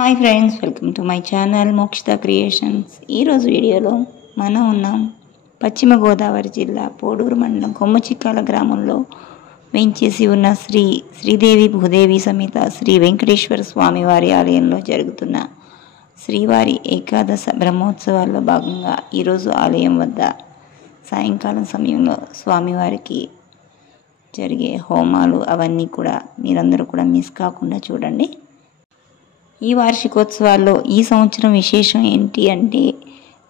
Hi friends, welcome to my channel Mokshita creations. ఈరోజు వీడియోలో మనం ఉన్నాం పశ్చిమ గోదావరి జిల్లా పోడూరు మండలం కొమ్మచిక్కాల గ్రామంలో వేంచేసి ఉన్న శ్రీదేవి భూదేవి సమేత శ్రీ వెంకటేశ్వర స్వామివారి ఆలయంలో జరుగుతున్న శ్రీవారి ఏకాదశ బ్రహ్మోత్సవాల్లో భాగంగా ఈరోజు ఆలయం వద్ద సాయంకాలం సమయంలో స్వామివారికి జరిగే హోమాలు అవన్నీ కూడా మీరందరూ కూడా మిస్ కాకుండా చూడండి. ఈ వార్షికోత్సవాల్లో ఈ సంవత్సరం విశేషం ఏంటి అంటే,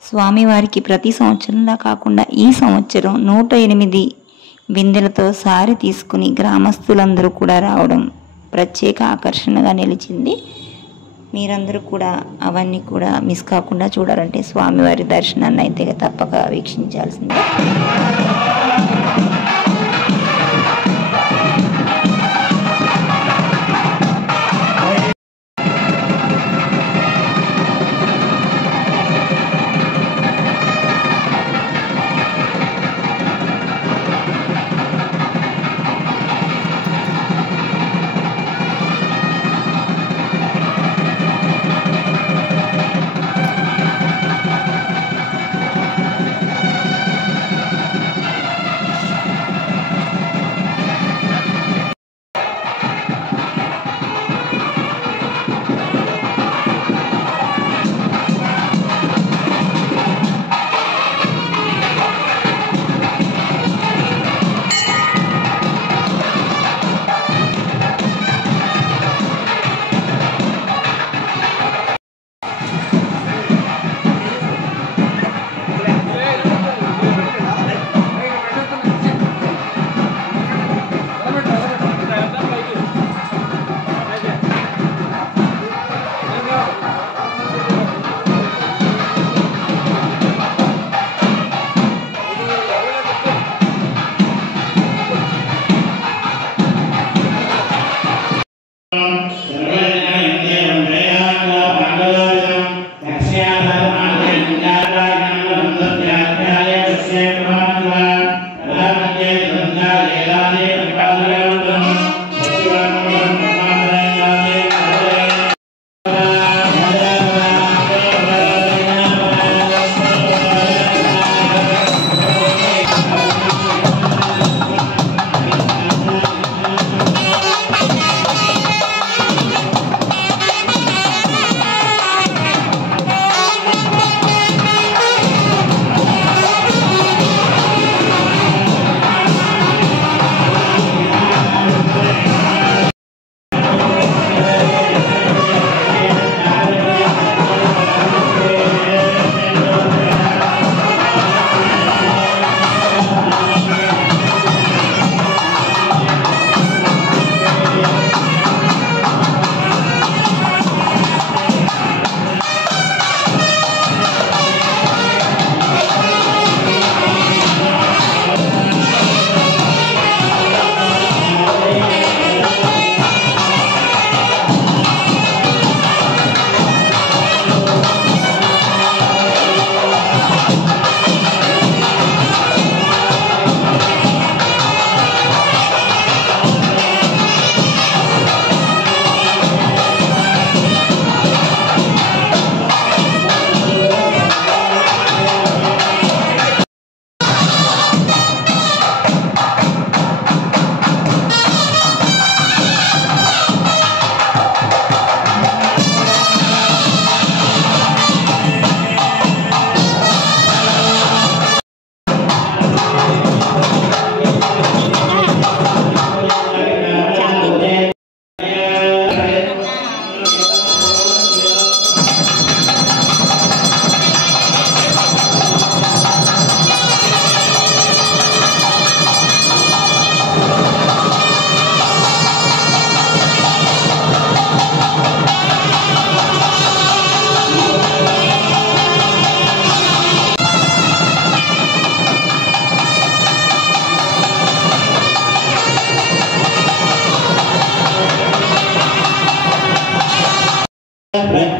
స్వామివారికి ప్రతి సంవత్సరంలా కాకుండా ఈ సంవత్సరం 108 బిందెలతో సారి తీసుకుని గ్రామస్తులందరూ కూడా రావడం ప్రత్యేక ఆకర్షణగా నిలిచింది. మీరందరూ కూడా అవన్నీ కూడా మిస్ కాకుండా చూడాలంటే స్వామివారి దర్శనాన్ని అయితే తప్పక వీక్షించాల్సిందే.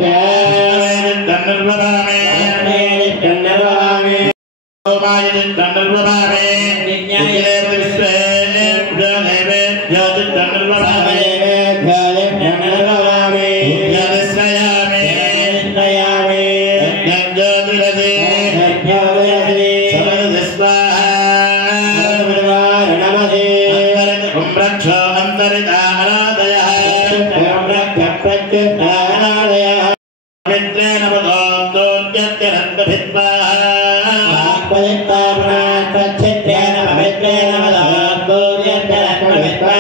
Jaya पवित्रेण वदोऽन्तोऽद्यत्यनन्तभिद्वा वाक्पदित्तापुरात्तच्छिद्रेण पवित्रेण वदोऽन्तोऽद्यत्यनन्तभिद्वा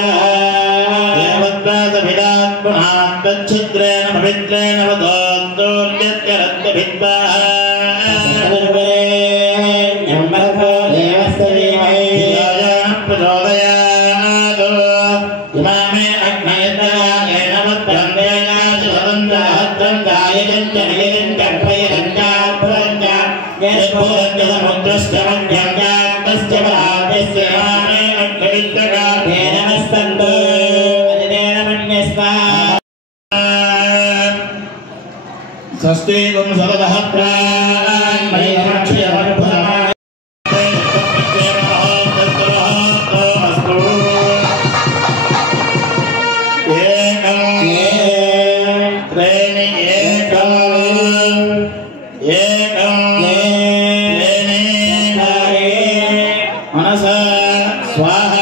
देवत्वादभिदात्पुनात्तच्छिद्रेण पवित्रेण वदोऽन्तोऽद्यत्यनन्तभिद्वा ब्रह्मो देवस्य धीमहि प्रचोदयात् इमामे अग्नयतायेन वत्रं देनाजुवदन्ताहत्रं दायजं च नियजं च प्रयजं च पुरं च यस्फुरं च समुद्रश्च मध्यं जातश्च बलादेस्य इमामे अग्नवित्तकार्येण नमस्तन्तु अदितेन मन्यस्वा स्वस्ति त्वं सर्वहत्रान् मयि रक्षयमर्पणम् मनसा स्वाहा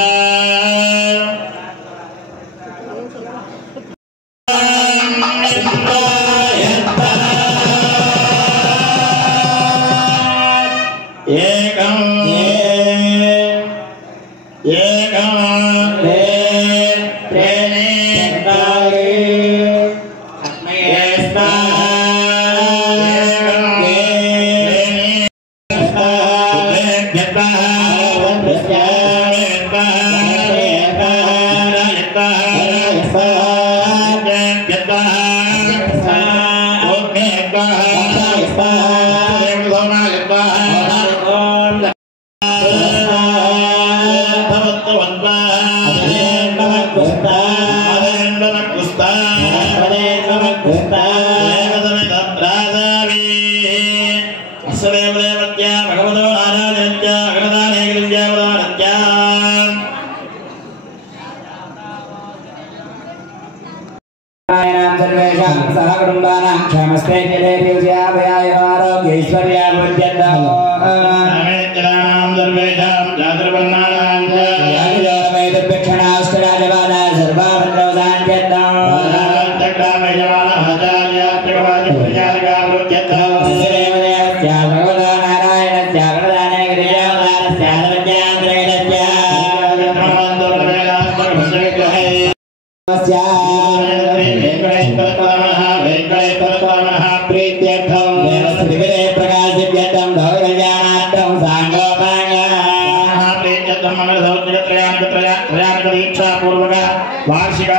वार्षिक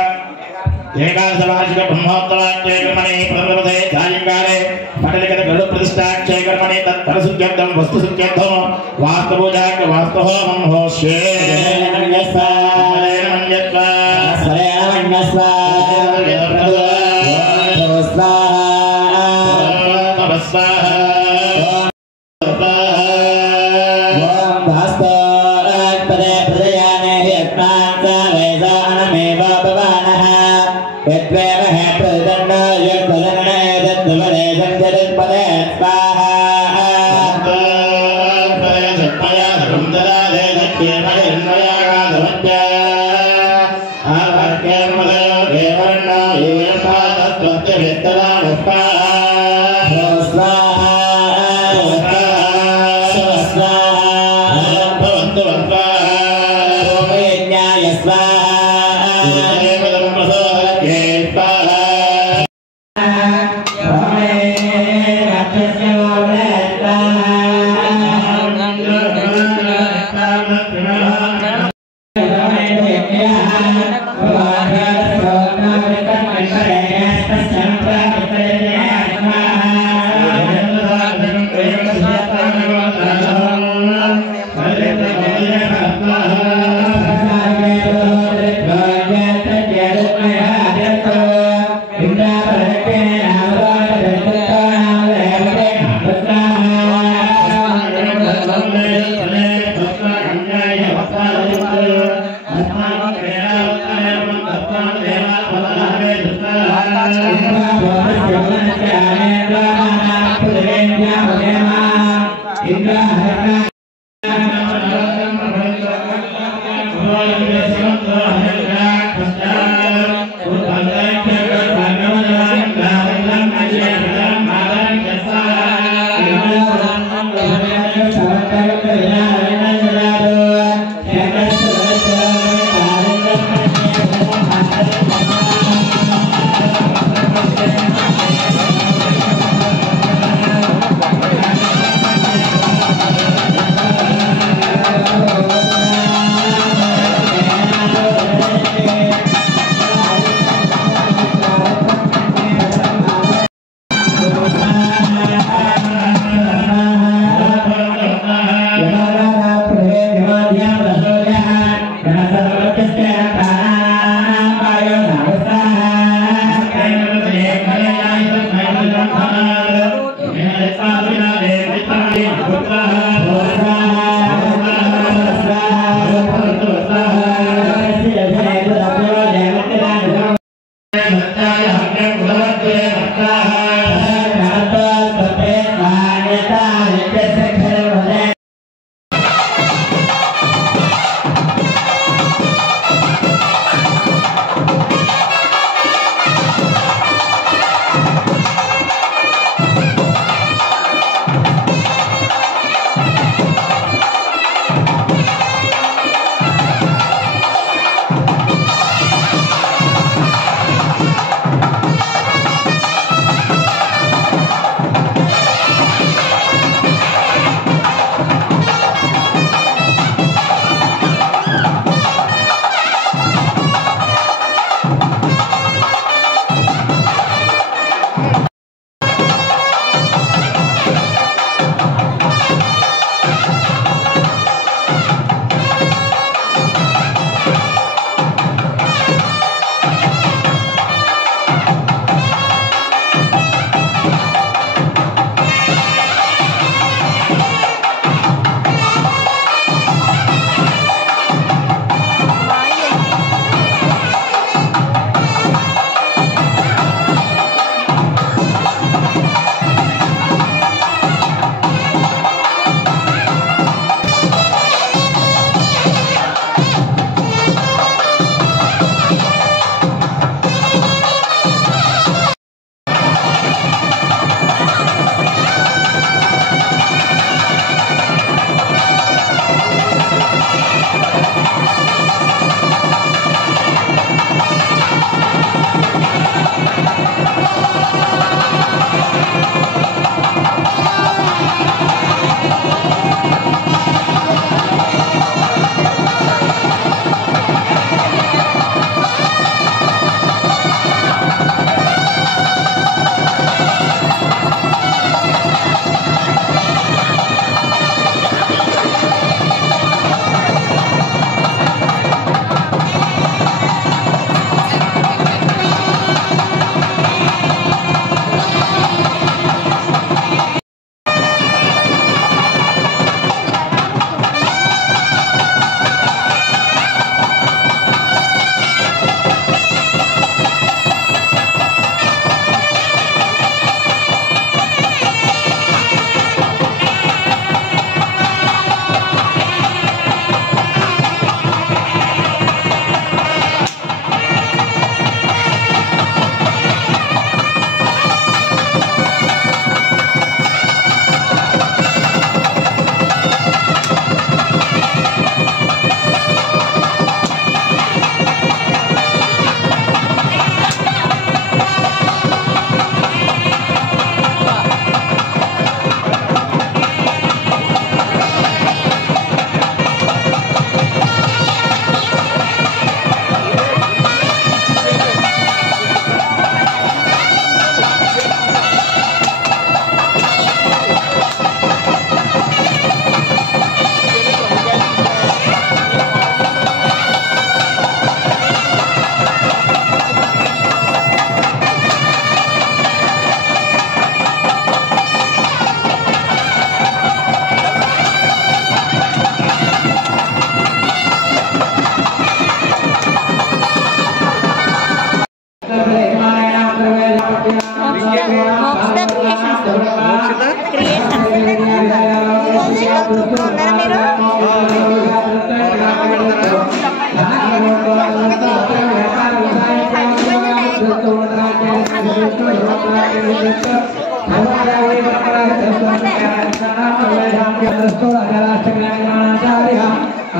एकादश वार्षिक ब्रह्मोत्सवाख्ये कर्मणे प्रथमपदे सायंकाले पटलिखित गरुड प्रतिष्ठाख्ये कर्मणे तत्फलसिद्ध्यर्थं वस्तुसिद्ध्यर्थं वास्तुपूजाक वास्तुहोमं होष्ये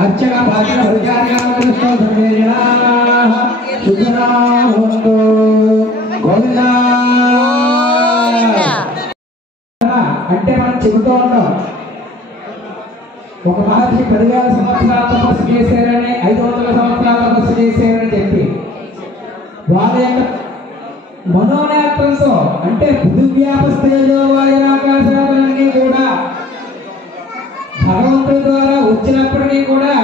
अर्चना भाषण గోవిందా అంటే మనం చెబుతూ ఉంటాం ఒక మహర్షి 10,000 సంవత్సరాల తపస్సు చేశారని 500 సంవత్సరాల తపస్సు చేశారని చెప్పి వాళ్ళ యొక్క మనోనేత్రంతో అంటే పృథివ్యాపస్థేజో వాయురాకాశాలన్నీ కూడా భగవంతుడి ద్వారా వచ్చినప్పటికీ కూడా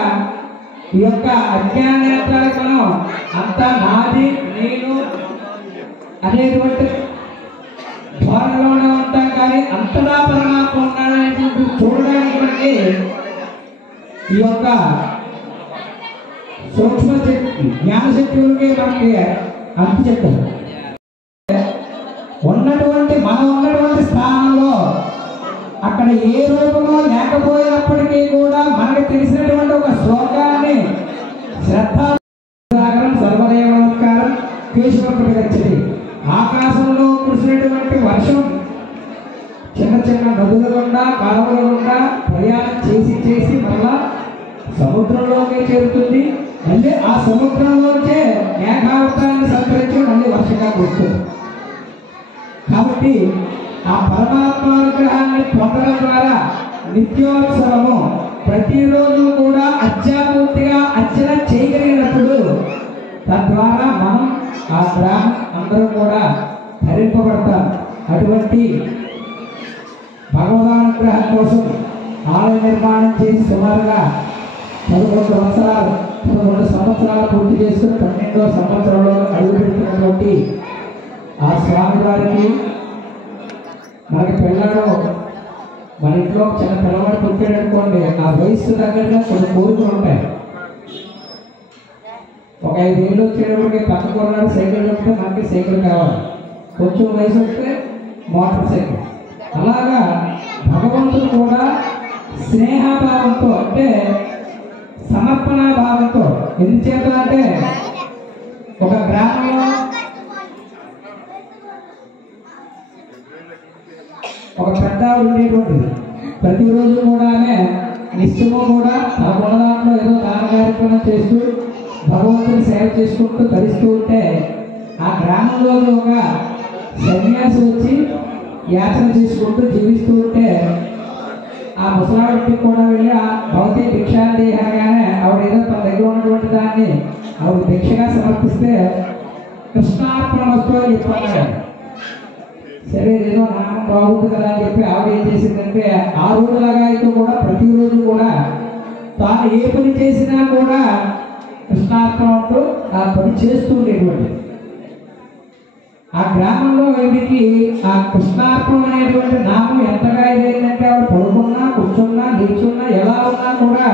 ఈ యొక్క అజ్ఞాన నేత్రాలకు మనం అంతా నాది నేను అనేటువంటి ధోరణిలోనే ఉంటాం కానీ అంతటా పరమాత్మ ఉన్నాడనేటువంటి చూడడానికి మనకి ఈ యొక్క సూక్ష్మ శక్తి జ్ఞానశక్తులకి మనకి అంత చెప్తారు మనం ఉన్నటువంటి స్థానంలో అక్కడ ఏ రూపంలో లేకపోయినప్పటికీ కూడా మనకు తెలిసినటువంటి ఒక శ్లోకాన్ని శ్రద్ధాగరం సర్వదేవ నమస్కారం కేశవపడి వచ్చింది ఆకాశంలో కురిసినటువంటి వర్షం చిన్న చిన్న నదుల గుండా కాలువల గుండా ప్రయాణం చేసి మళ్ళా సముద్రంలోకి చేరుతుంది మళ్ళీ ఆ సముద్రంలోంచే మేఘావతారాన్ని సంతరించి మళ్ళీ వర్షంగా వస్తుంది కాబట్టి ఆ పరమాత్మ అనుగ్రహాన్ని పొందడం ద్వారా నిత్యోత్సవము ప్రతిరోజు కూడా అత్యాపూర్తిగా అర్చన చేయగలిగినప్పుడు తద్వారా మనం ఆ గ్రామం అందరూ కూడా ధరింపబడతాం అటువంటి భగవదానుగ్రహం కోసం ఆలయ నిర్మాణం చేసి సుమారుగా 11 సంవత్సరాలు పూర్తి చేసుకుని 12వ సంవత్సరంలో అడుగుపెట్టినటువంటి ఆ స్వామి వారికి మనకి పిల్లలు మన ఇంట్లో చిన్న పిల్లవాడు పుట్టాడనుకోండి ఆ వయస్సు దగ్గరగా కొన్ని కోరికలు ఉంటాయి ఒక 5 ఏళ్ళు వచ్చేటప్పటికి పక్కకు ఉన్నాడు సైకిల్ చెప్తే మనకి సైకిల్ కావాలి కొంచెం వయసు వస్తే మోటార్ సైకిల్ అలాగా భగవంతుడు కూడా స్నేహభావంతో అంటే సమర్పణ భావంతో ఎందుచేత అంటే ఒక గ్రామంలో ఒక పెద్ద ఉండేటువంటిది ప్రతిరోజు కూడా నిత్యము కూడా తన దాంట్లో ఏదో దాన కార్యక్రమం చేస్తూ భగవంతుని సేవ చేసుకుంటూ ధరిస్తూ ఉంటే ఆ గ్రామంలో ఒక సన్యాసి వచ్చి యాత్ర చేసుకుంటూ జీవిస్తూ ఉంటే ఆ ముసలాడికి కూడా వెళ్ళి ఆ భౌతిక భిక్షాన్ని అనగానే ఆవిడ ఏదో తన దగ్గర ఉన్నటువంటి దాన్ని ఆవిడ భిక్షగా సమర్పిస్తే కృష్ణార్పణమస్తు అని చెప్పారు సరే ఏదో నామం బాగుంది కదా అని చెప్పి ఆవిడ ఏం చేసిందంటే ఆ రోజులాగా అయితే కూడా ప్రతిరోజు కూడా తాను ఏ పని చేసినా కూడా కృష్ణార్పణతో ఆ పని చేస్తూ ఉండేటువంటి ఆ గ్రామంలో వీరికి ఆ కృష్ణార్పణం అనేటువంటి నామం ఎంతగా ఇదైందంటే ఆవిడ పడుకున్నా కూర్చున్నా నిల్చున్నా ఎలా ఉన్నా కూడా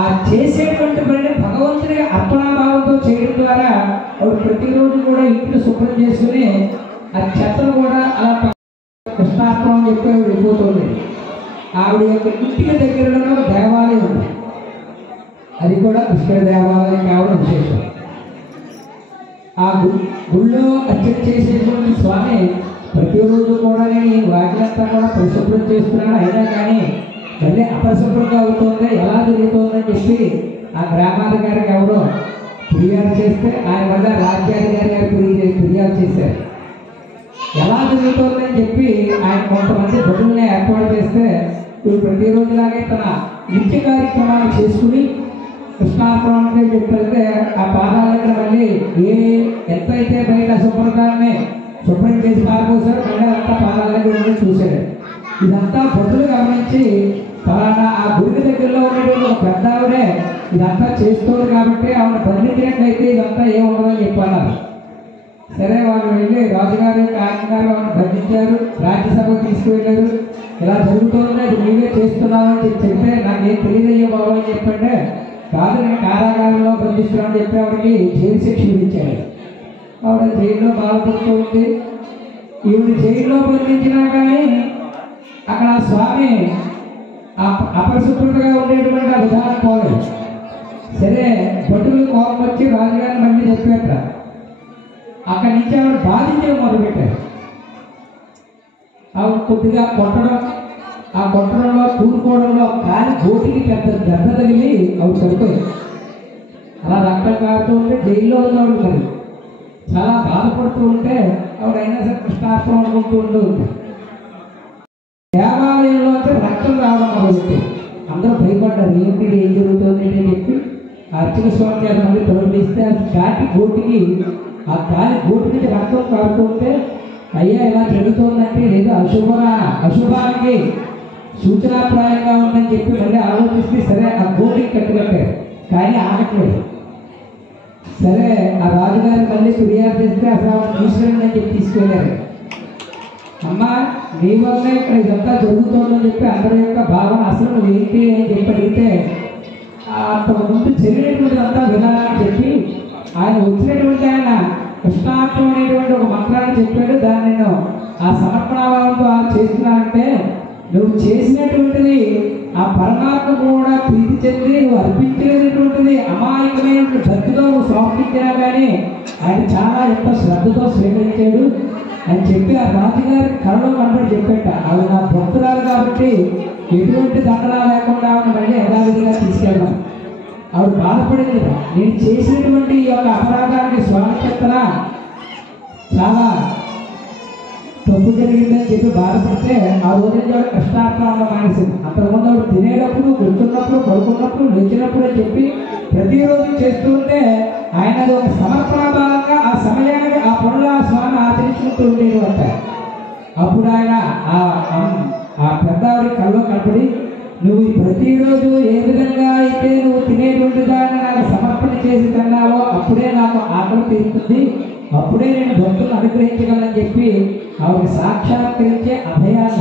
ఆ చేసేటువంటి పని భగవంతుడికి అర్పణాభావంతో చేయడం ద్వారా ఆవిడ ప్రతిరోజు కూడా ఇంటిని శుభ్రం చేసుకుని ఆ చెత్తను కూడా అలా కృష్ణార్పణం చెప్పి ఆవిడ వెళ్ళిపోతుంది ఆవిడ యొక్క ఇంటికి దగ్గరలో దేవాలయం ఉంది అది కూడా కృష్ణ దేవాలయం కావడం విశేషం ఆ గుళ్ళో అర్చన చేసేటువంటి స్వామి ప్రతిరోజు కూడా నేను వాటిలంతా కూడా పరిశుభ్రం చేస్తున్నాను అయినా కానీ మళ్ళీ అపరిశుభ్రంగా అవుతుంది ఎలా జరుగుతుందని చెప్పి ఆ గ్రామాధికారికి ఎవరో ఫిర్యాదు చేస్తే ఆయన వల్ల రాజ్యాధికారి గారు ఫిర్యాదు చేశారు ఎలా జరుగుతుందని చెప్పి ఆయన కొంతమంది భటుల్ని ఏర్పాటు చేస్తే వీళ్ళు ప్రతిరోజులాగే తన నిత్య కార్యక్రమాన్ని చేసుకుని కృష్ణార్పణంగా చెప్పితే ఆ పాదాల దగ్గర మళ్ళీ ఎంతైతే బయట శుభ్రతాన్ని శుభ్రం చేసి పారిపోసారు మళ్ళీ అంతా పాదాల దగ్గర చూశాడు ఇదంతా భక్తులు గమనించి ఫలానా ఆ గుడి దగ్గరలో ఉండేటువంటి ఒక పెద్ద ఆవిడే ఇదంతా చేస్తుంది కాబట్టి ఆవిడ బంధించినట్లయితే ఇదంతా ఏముండదని చెప్పన్నారు సరే వాళ్ళు వెళ్ళి రాజుగారు ఆజ్ఞగారు వాళ్ళని బంధించారు రాజ్యసభకు తీసుకువెళ్ళారు ఇలా జరుగుతుంది అది నీవే చేస్తున్నావు అని చెప్తే నాకేం తెలియదయ్యో బాబు అని చెప్పంటే కాదు నేను కారాగారంలో బంధిస్తున్నాను చెప్పి ఆవిడకి జైలు శిక్ష విధించాడు ఆవిడ జైల్లో బాధపడుతూ ఉంది ఈవిడ జైల్లో బంధించినా కానీ అక్కడ స్వామి అపరిశుభ్రతగా ఉండేటువంటి ఆ విధానం పోలేదు. సరే భటులు కోపం వచ్చి రాజుగారిని మళ్ళీ చెప్పారట. అక్కడి నుంచి ఆవిడ బాధించడం మొదలుపెట్టారు. ఆవిడ కొద్దిగా కొట్టడం, ఆ కొట్టడంలో తూరుకోవడంలో కాలి గోటికి పెద్ద దెబ్బ తగిలి ఆవిడ చనిపోయింది. అలా రక్తం కారుతూ ఉంటే జైల్లో ఉన్నవాడు మరి చాలా బాధపడుతూ ఉంటే ఆవిడ అయినా సరే కృష్ణార్పణం అనుకుంటూ ఉంటుంది. దేవాలయంలో అయితే రక్తం రావడం మొదలుపెట్టి అందరూ భయపడ్డారు. ఏంటి ఏం జరుగుతుంది అని చెప్పి అర్చక స్వామి గారు మళ్ళీ తొలగిస్తే అది కాటి గోటికి ఆ కాలి గోటి నుంచి రక్తం కారుతూ ఉంటే అయ్యా ఇలా జరుగుతుందంటే ఏదో అశుభానికి సూచనాప్రాయంగా ఉందని చెప్పి మళ్ళీ ఆలోచిస్తే సరే ఆ గోటికి కట్టుకట్టారు. కానీ ఆగట్లేదు. సరే ఆ రాజుగారి మళ్ళీ ఫిర్యాదు చేస్తే అసలు తీసుకురండి అని చెప్పి తీసుకెళ్ళారు. అమ్మా నీ వల్ల ఇక్కడ ఇదంతా జరుగుతుందని చెప్పి అందరి యొక్క భావన అసలు నువ్వు ఏంటి అని చెప్పి అడిగితే అంతకుముందు జరిగినటువంటి అంతా వినాలని చెప్పి ఆయన వచ్చినటువంటి ఆయన కృష్ణార్థం అనేటువంటి ఒక మంత్రాన్ని చెప్పాడు. దాన్ని నేను ఆ సమర్పణాభావంతో చేస్తున్నానంటే నువ్వు చేసినటువంటిది ఆ పరమాత్మ కూడా ప్రీతి చెంది నువ్వు అర్పించేటటువంటిది అమాయకమైనటువంటి భక్తితో నువ్వు సమర్పించినా కానీ ఆయన చాలా ఎంతో శ్రద్ధతో స్వీకరించాడు అని చెప్పి ఆ రాజుగారి కళలో కనబడి చెప్పేట. ఆవిడ నా భక్తురాలు కాబట్టి ఎటువంటి దండలా లేకుండా ఆవిడ మళ్ళీ యథావిధిగా తీసుకెళ్ళాం. ఆవిడ బాధపడింది. నేను చేసినటువంటి ఈ యొక్క అపరాధానికి స్వామి చెత్తన చాలా తప్పు జరిగిందని చెప్పి బాధపడితే ఆ రోజు నుంచి ఆవిడ కృష్ణార్పణంలో మానేసింది. అంతకుముందు ఆవిడ తినేటప్పుడు, కూర్చున్నప్పుడు, పడుకున్నప్పుడు, లేచినప్పుడు అని చెప్పి ప్రతిరోజు చేస్తూ ఉంటే ఆయన అది ఒక సమర్పణాభావంగా ఆ సమయానికి ఆ పనులు ఆ స్వామి ఆచరించుకుంటూ ఉండేది అంట. అప్పుడు ఆయన ఆ పెద్దావిడి కళ్ళు కనపడి నువ్వు ప్రతిరోజు ఏ విధంగా అయితే నువ్వు తినేటువంటి దాన్ని నాకు సమర్పణ చేసి తిన్నావో అప్పుడే నాకు ఆకలి తీరుతుంది, అప్పుడే నేను భక్తులను అనుగ్రహించగలని చెప్పి ఆవిడ సాక్షాత్కరించే అభయాన్ని